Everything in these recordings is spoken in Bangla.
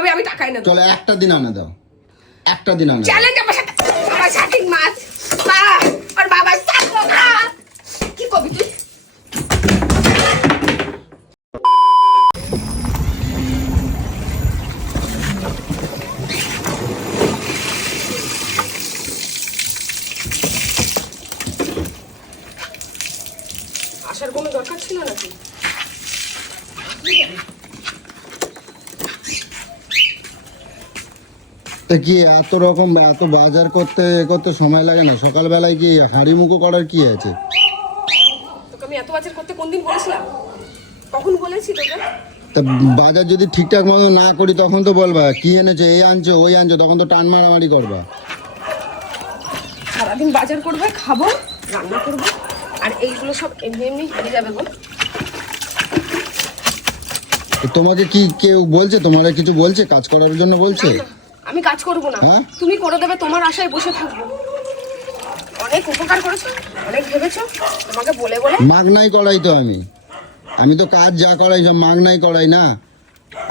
আমি আমি টাকা এনে দেবো। চলো একটা দিন আনা দাও। একটা দিন আনা। চ্যালেঞ্জ আমার সাথে আমার সাথে মাছ। আর বাবা সাথে কি করবি তুই? আসার কোনো দরকার ছিল নাকি? তা কি এত রকম এত বাজার করতে করতে সময় লাগে না? সকালবেলায় কি হাঁড়ি মুখো করার কি আছে? তোকে আমি এত বাজার করতে কোনদিন বলেছিলাম? কখন বলেছি তোকে? তা বাজার যদি ঠিকঠাক মতো না করি তখন তো বলবা কি এনেছো? এই আনছো ওই আনছো। তখন তো টান মারামারি করবা। সারাদিন বাজার করবে খাব রান্না করব আর এইগুলো সব এমনি এমনি হয়ে যাবে গো। তোমাকে কি কেউ বলছে? তোমার কিছু বলছে? কাজ করার জন্য বলছে? না, আমি কাজ করব না। হ্যাঁ? তুমি করে দেবে তোমার আশায় বসে থাকব। অনেক উপকার করেছ অনেক ভেবেছো তোমাকে বলে বলে মাগনাই করাই তো আমি। আমি তো কাজ যা করাই সব মাগনাই করাই না।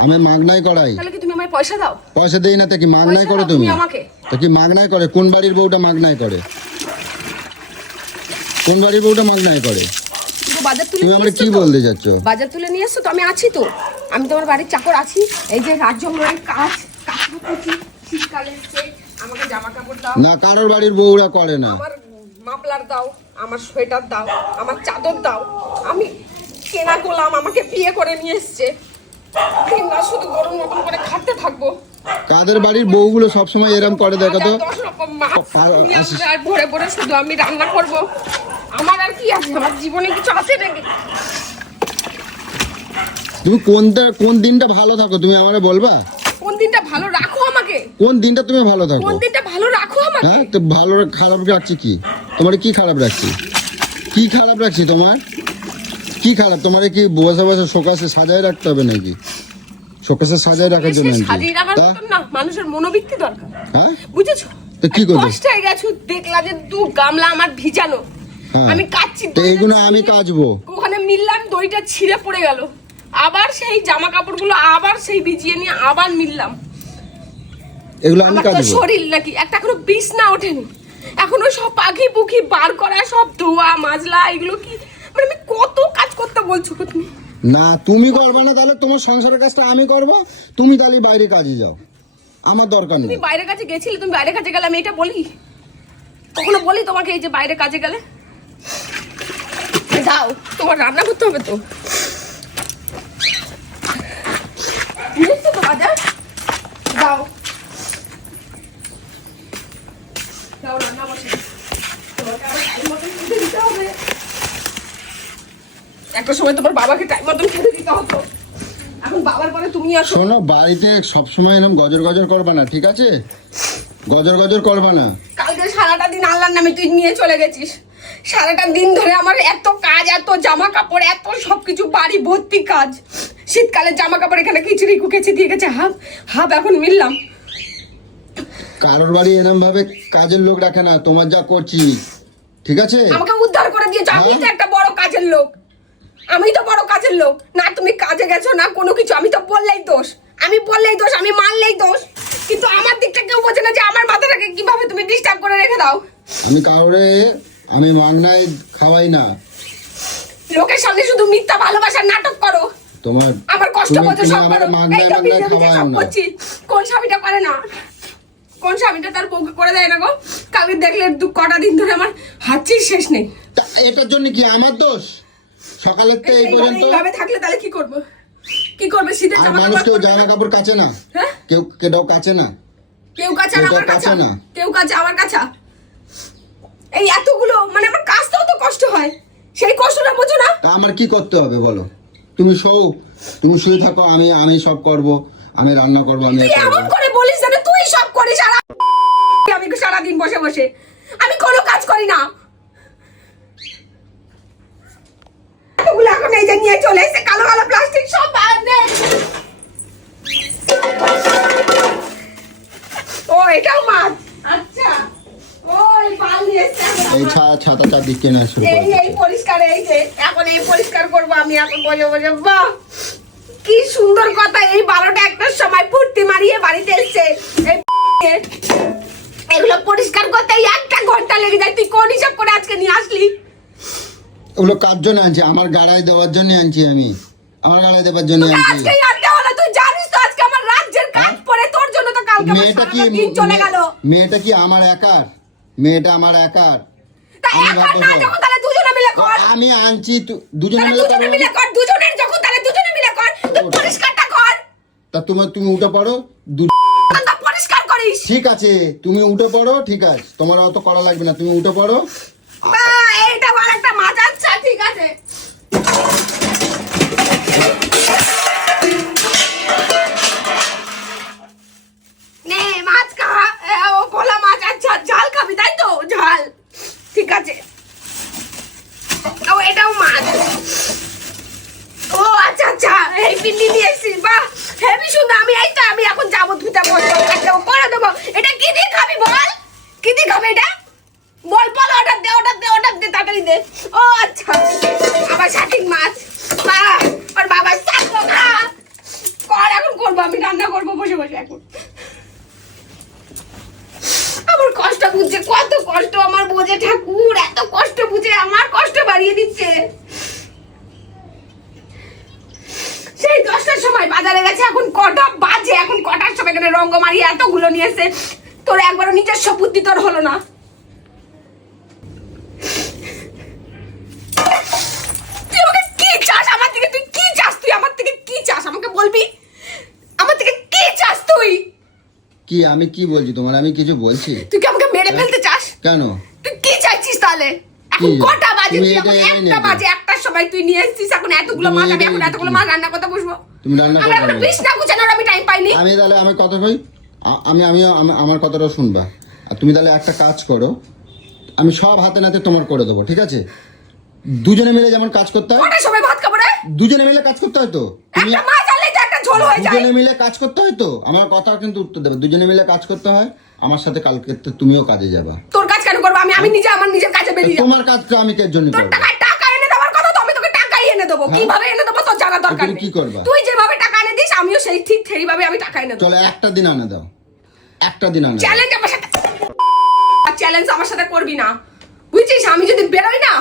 আমি মাগনাই করাই। তাহলে কি তুমি আমায় পয়সা দাও? পয়সা দেই না তা কি মাগনাই করে তুমি? আমাকে। তা কি মাগনাই করে? কোন বাড়ির বউটা মাগনাই করে? কোন বাড়ির বউটা মাগনাই করে? বাজার তুলে তুমি আমরা কি বলতে যাচ্ছ বাজার তুলে নিয়ে এসছো তো আমি আছি তো। আমি তোমার বাড়ির চাকর আছি। এই যে রাজ্য কাজ কাপড় কুচি আমাকে জামা কাপড় দাও। না কারোর বাড়ির বউরা করে না। আমার মাফলার দাও আমার সোয়েটার দাও আমার চাদর দাও। আমি কেনা গোলাম আমাকে বিয়ে করে নিয়ে এসছে। না শুধু গরম মতন করে খাটতে থাকব। কাদের বাড়ির বউগুলো সবসময় এরম করে দেখো তো? আর ভরে ভরে শুধু আমি রান্না করব। আমার আর কি আছে? আমার জীবনে কিছু আছে নাকি? তুমি কোনটা কোন দিনটা ভালো থাকো তুমি আমারে বলবা? কোন দিনটা ভালো রাখো আমাকে কোন দিনটা তুমি ভালো থাকো? কোন দিনটা ভালো রাখো আমাকে? হ্যাঁ তো ভালো খারাপ রাখছি কি? তোমার কি খারাপ রাখছি? কি খারাপ রাখছি তোমার? কি খারাপ? তোমার কি বসে বসে শোকাসে সাজায় রাখতে হবে নাকি? শোকাসে সাজায় রাখার জন্য সাজিয়ে রাখার তা? না মানুষের মনোবৃত্তি দরকার। হ্যাঁ? বুঝেছ? তো কি করবে? দশটায় গেছো দেখলা যে দু গামলা আমার ভিজানো। হ্যাঁ। আমি কাচ্ছি তো এইগুলো আমি কাচবো। ওখানে মিললাম দইটা ছিঁড়ে পড়ে গেল। আবার সেই জামা কাপড়গুলো আবার সেই ভিজিয়ে নিয়ে আবার মিললাম। এগুলো আমি আমার তো শরীর নাকি একটা এখনও বিছনা ওঠেনি। এখনও সব পাখি পুখি বার করা সব ধোয়া মাজলা এগুলো কি? মানে আমি কত কাজ করতে বলছো তুমি? না তুমি করবে না তাহলে তোমার সংসারের কাজটা আমি করব। তুমি তাহলে বাইরে কাজে যাও। আমার দরকার নেই। তুমি নেই বাইরের কাছে গেছিলে তুমি বাইরের কাছে গেলে আমি এটা বলি? কখনো বলি তোমাকে এই যে বাইরে কাজে গেলে? যাও তোমার রান্না করতে হবে তো। যাও রান্না বসে তোমাকে আবার টাইম মতন খেতে দিতে হবে একটা সময় তোমার বাবাকে টাইম মতন খেতে দিতে হতো। এখন বাবার পরে তুমি আসো। শোনো বাড়িতে সবসময় এরকম গজর গজর করবে না ঠিক আছে? গজর গজর করবে না। কালকে সারাটা দিন আল্লাহর নামে তুই নিয়ে চলে গেছিস। সারাটা দিন ধরে আমার এত কাজ এত জামা কাপড় এত সবকিছু বাড়ি ভর্তি কাজ। শীতকালে জামা কাপড় এখানে খিচুড়ি কুকেছে দিয়ে গেছে হাফ হাফ এখন মিললাম। কারোর বাড়ি এরম ভাবে কাজের লোক রাখে না তোমার যা করছি ঠিক আছে? আমাকে উদ্ধার করে দিয়েছ আমি তো হ্যাঁ? একটা বড় কাজের লোক। আমি তো বড় কাজের লোক। না তুমি কাজে গেছো না কোনো কিছু। আমি তো বললেই দোষ। আমি বললেই দোষ আমি মানলেই দোষ। কিন্তু আমার দিকটা কেউ বোঝে না যে আমার মাথাটাকে কীভাবে তুমি ডিস্টার্ব করে রেখে দাও। আমি কাউরে আমি মাগনায় খাওয়াই না। লোকের সামনে শুধু মিথ্যা ভালোবাসার নাটক করো। তোমার আমার কষ্ট বোঝো সব করো। ভিজে ভিজে খাওয়াও সব না। করছি। কোন স্বামীটা পারে না? কোন স্বামীটা তার বউকে করে দেয় না গো? কালকে দেখলে দু কটা দিন ধরে আমার হাঁচির শেষ নেই। এটার জন্য কি আমার দোষ? সকালের থেকে এই পর্যন্ত এইভাবে থাকলে তাহলে কি করব? কি করবে? শীতের জামা মানুষ কেউ জামা কাপড় কাচে না। হ্যাঁ? কেউ কেউ কাচে না। কেউ কাছে আমার কাছে কাছে? না। কেউ কাছে আমার কাছে? এই এতগুলো মানে আমার কাজটাও তো কষ্ট হয়। সেই কষ্টটা বোঝো না। তা আমার কি করতে হবে বলো? তুমি শোও তুমি শুয়ে থাকো আমি আমি সব করব আমি রান্না করব আমি তুই। এমন করে বলিস যেন তুই সব করিস আর আমি সারাদিন বসে বসে। আমি কোনো কাজ করি না এতগুলো এখন এই যে নিয়ে চলে এসে কালো কালো প্লাস্টিক সব বাদ ও এটাও মাছ। আচ্ছা। এই আমার। ছা ছাতা চারদিকে না শুরু এই এই পরিষ্কার এই যে এখন এই পরিষ্কার করব আমি এখন বসে বসে বাহ! কি সুন্দর কথা এই বারোটা একটার সময় ফুর্তি মারিয়ে বাড়িতে এসছে। এগুলো পরিষ্কার করতে একটা ঘণ্টা লেগে যায়। তুই কোন হিসাব করে আজকে নিয়ে আসলি? ওগুলো কার জন্য আনছি? আমার গাড়ায় দেওয়ার জন্য আনছি আমি। আমার গাড়ায় দেওয়ার জন্য আনছি। তোর জন্য আমার মেয়েটা কি মেয়েটা কি আমার একার? মেয়েটা আমার একার। আমি আনছি দুজনে মিলে কর। দুজনের যখন তাহলে দুজনে মিলে কর। তুই পরিষ্কারটা কর। তা তোমার তুমি উঠে পড়ো পরিষ্কার করিস। ঠিক আছে তুমি উঠে পড়ো ঠিক আছে। তোমার অত করা লাগবে না তুমি উঠে পড়ো বা এইটা আমার একটা মাথা আচ্ছা ঠিক আছে। ও, এটাও মাছ। ও আচ্ছা আচ্ছা। এই পিন্ডি নিয়ে এসেছিস, বাহ। আমি এই তো, আমি এখন যাব, ধুতে দেবো। এটা কি দিয়ে খাবি বল? কি দিয়ে খাবি এটা? বল বল অর্ডার দে অর্ডার দে অর্ডার দে, তাড়াতাড়ি দে। ও আচ্ছা। আবার শাটিং মাছ। বা বাবা সাকো খা কর, এখন করব, আমি রান্না করব, বসে বসে, এখন। আমার কষ্ট বুঝছে, কত কষ্ট আমার বোঝে ঠাকুর, এত কষ্ট বুঝে আমার কষ্ট বাড়িয়ে দিচ্ছে। সেই দশটার সময় বাজারে গেছে, এখন কটা বাজে, এখন কটার সময় এখানে রঙ্গমারি এতগুলো নিয়ে এসে তোর একবারও নিজস্ব বুদ্ধি তোর হলো না তুই আমাকে কি চাস আমার থেকে তুই কি চাস তুই আমার থেকে কি চাস আমাকে বলবি আমার থেকে কি চাস তুই কি আমি কি বলছি তোমার? আমি কিছু বলছি? তুই কি আমাকে মেরে ফেলতে চাস? কেন? তুই কি চাইছিস তাহলে? এখন কটা বাজে তুই? এখন একটা বাজে একটার সময় তুই নিয়ে এসেছিস এখন এতগুলো মাছ আমি এখন এতগুলো মাছ রান্না করতে বসবো। তুমি রান্না করবে। বিছনা গুছানোর আমি টাইম পাইনি। আমি তাহলে আমি কথা কই? আমি আমি আমার কথাটা শুনবা। আর তুমি তাহলে একটা কাজ করো। আমি সব হাতে নাতে তোমার করে দেবো ঠিক আছে? দুজনে মিলে যেমন কাজ করতে হয়। কটার সময় ভাত খাব রে? দুজনে মিলে কাজ করতে হয় তো? তুমি একটা মাছ আনলেই তো একটা ঝোল হয়ে যায়। দুজনে মিলে কাজ করতে হয় তো? আমার কথা কিন্তু উত্তর দেবে। দুজনে মিলে কাজ করতে হয়। আমার সাথে কালকে তো তুমিও কাজে যাবা। তোর কাজ কেন করব? আমি আমি নিজে আমার নিজের কাছে বেরিয়ে যাব। তোমার কাজটা আমি জন্য করব? টাকা এনে দেওয়ার কথা তো আমি তোকে টাকাই এনে দেবো। হ্যাঁ। কীভাবে এনে দেবো তোর জানা দরকার তুমি কি করবা? তুই যেভাবে টাকা এনে দিস আমিও সেই ঠিক সেইভাবে আমি টাকা এনে দেবো। চলো একটা দিন আনে দাও। একটা দিন দাও। চ্যালেঞ্জ আমার সাথে চ্যালেঞ্জ আমার সাথে করবি না। বুঝছিস? আমি যদি বেরোই না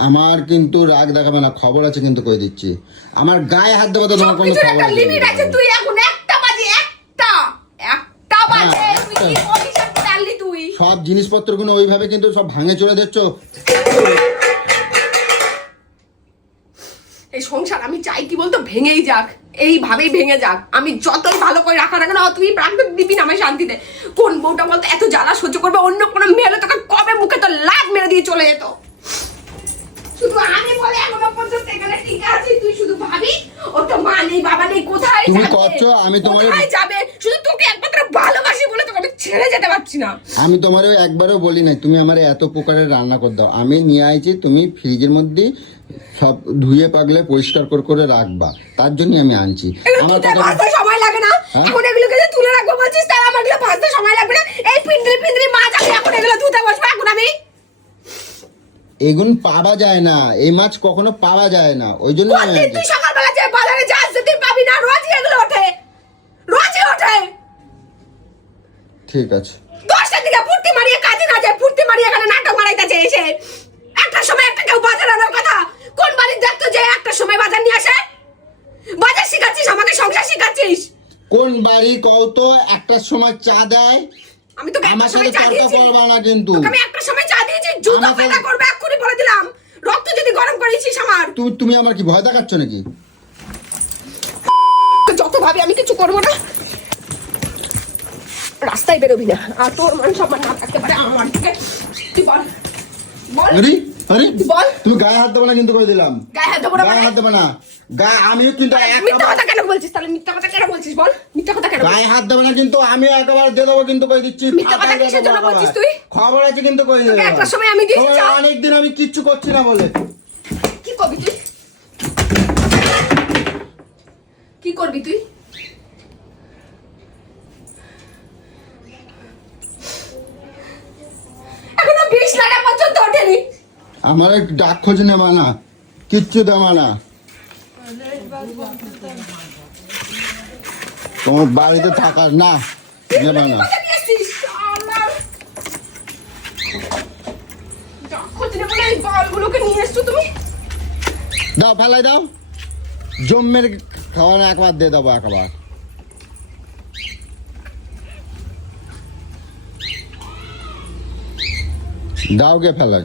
আমার কিন্তু রাগ দেখাবে না খবর আছে কিন্তু কই দিচ্ছি। আমার গায়ে হাত দেবো তো তোমার কোনো খবর আছে লিমিট আছে তুই এখন একটা বাজে একটা একটা বাজে হ্যাঁ, তুই কি তুই? সব জিনিসপত্রগুলো ওইভাবে কিন্তু সব ভাঙে চলে দিচ্ছ এই সংসার আমি চাই কি বলতো ভেঙেই যাক এইভাবেই ভেঙে যাক। আমি যতই ভালো করে রাখা না কেন তুই রাখতে দিবি না আমায় শান্তিতে। কোন বউটা বলতো এত জ্বালা সহ্য করবে অন্য কোনো মেয়ে হলে তোকে কবে মুখে তো লাভ মেরে দিয়ে চলে যেত? শুধু আমি বলে এখনও পর্যন্ত এখানে আছি তুই শুধু ভাবি ওর তো মা নেই বাবা নেই কোথায় তুমি করছ, আমি তোমার- কোথায় যাবে? শুধু তোকে একমাত্র ভালোবাসি বলে তোকে ছেড়ে যেতে পারছি না। আমি তোমারও একবারও বলি নাই তুমি আমার এত প্রকারের রান্না করে দাও। আমি নিয়ে আইছি তুমি ফ্রিজের মধ্যে সব ধুয়ে পাগলে পরিষ্কার করে করে রাখবা। তার জন্যই আমি আনছি। আমার কথা সময় লাগে না। হ্যাঁ? এখন এগুলোকে যে তুলে রাখব বলছিস তার আমার ভাজতে সময় লাগবে না। এই পিন্দ্রি পিন্দ্রি মাছ আমি এখন এগুলো ধুতে বসবো এখন আমি এগুন পাওয়া যায় না এই মাছ কখনো পাওয়া যায় না ওই জন্য তুই সকালবেলা যে বাজারে যাস তুই পাবি না রোজই এগুলো ওঠে রোজই ওঠে। ঠিক আছে। দশটার দিকে ফুর্তি মারিয়ে কাজে না যায় ফুর্তি মারিয়ে এখানে নাটক মারাইতেছে এসে। একটার সময় একটা কেউ বাজার আনার কথা কোন বাড়ির দেখতো যে একটার সময় বাজার নিয়ে আসে। বাজার শিখাচ্ছিস আমাকে সংসার শিখাচ্ছিস। কোন বাড়ি কত একটার সময় চা দেয়? আমি তোকে আমার একটা সাথে চা তর্ক করবা না কিন্তু। আমি একটা সময় চা দিয়েছি জুতো পেটা করবে দিলাম রক্ত যদি গরম করেছিস আমার। তুমি তুমি আমার কি ভয় দেখাচ্ছ নাকি? যত ভাবি আমি কিছু করব না। রাস্তায় বেরোবি না। আর তোর মান সম্মান না থাকতে পারে আমার। থেকে তুই বল। বল। আরে আরে বল। তুমি গায়ে হাত দেবে না কিন্তু করে দিলাম? গায়ে হাত দেবো না গায়ে মানে? হাত দেবে না। গায়ে আমিও কিন্তু মিথ্যা কথা কেন বলছিস? তাহলে মিথ্যা কথা কেন বলছিস? বল। মিথ্যা কথা কেন গায়ে হাত দেবে না কিন্তু আমি একেবারে দিয়ে দেবো কিন্তু করে দিচ্ছি? মিথ্যা কথা কিসের জন্য বলছিস তুই? খবর আছে কিন্তু করে তোকে একটা সময় আমি দিয়েছি তোমার চা। আমি কিচ্ছু করছি না বলে। কি করবি তুই? কি করবি তুই? এখনও বিছনাটা পর্যন্ত ওঠেনি। আমার ডাক খোঁজ নেবা না কিচ্ছু দেওয়া না। তোমার বাড়িতে থাকার না। নেবে না। কোথায় নিয়ে এসছিস? আল্লাহ। যখন দিনে বলে এই বালগুলোকে নিয়ে এসছো তুমি। দাও ফেলাই দাও। জম্মের খাওয়ানো একবার দিয়ে দেবো একবার। দাও গে ফেলাই।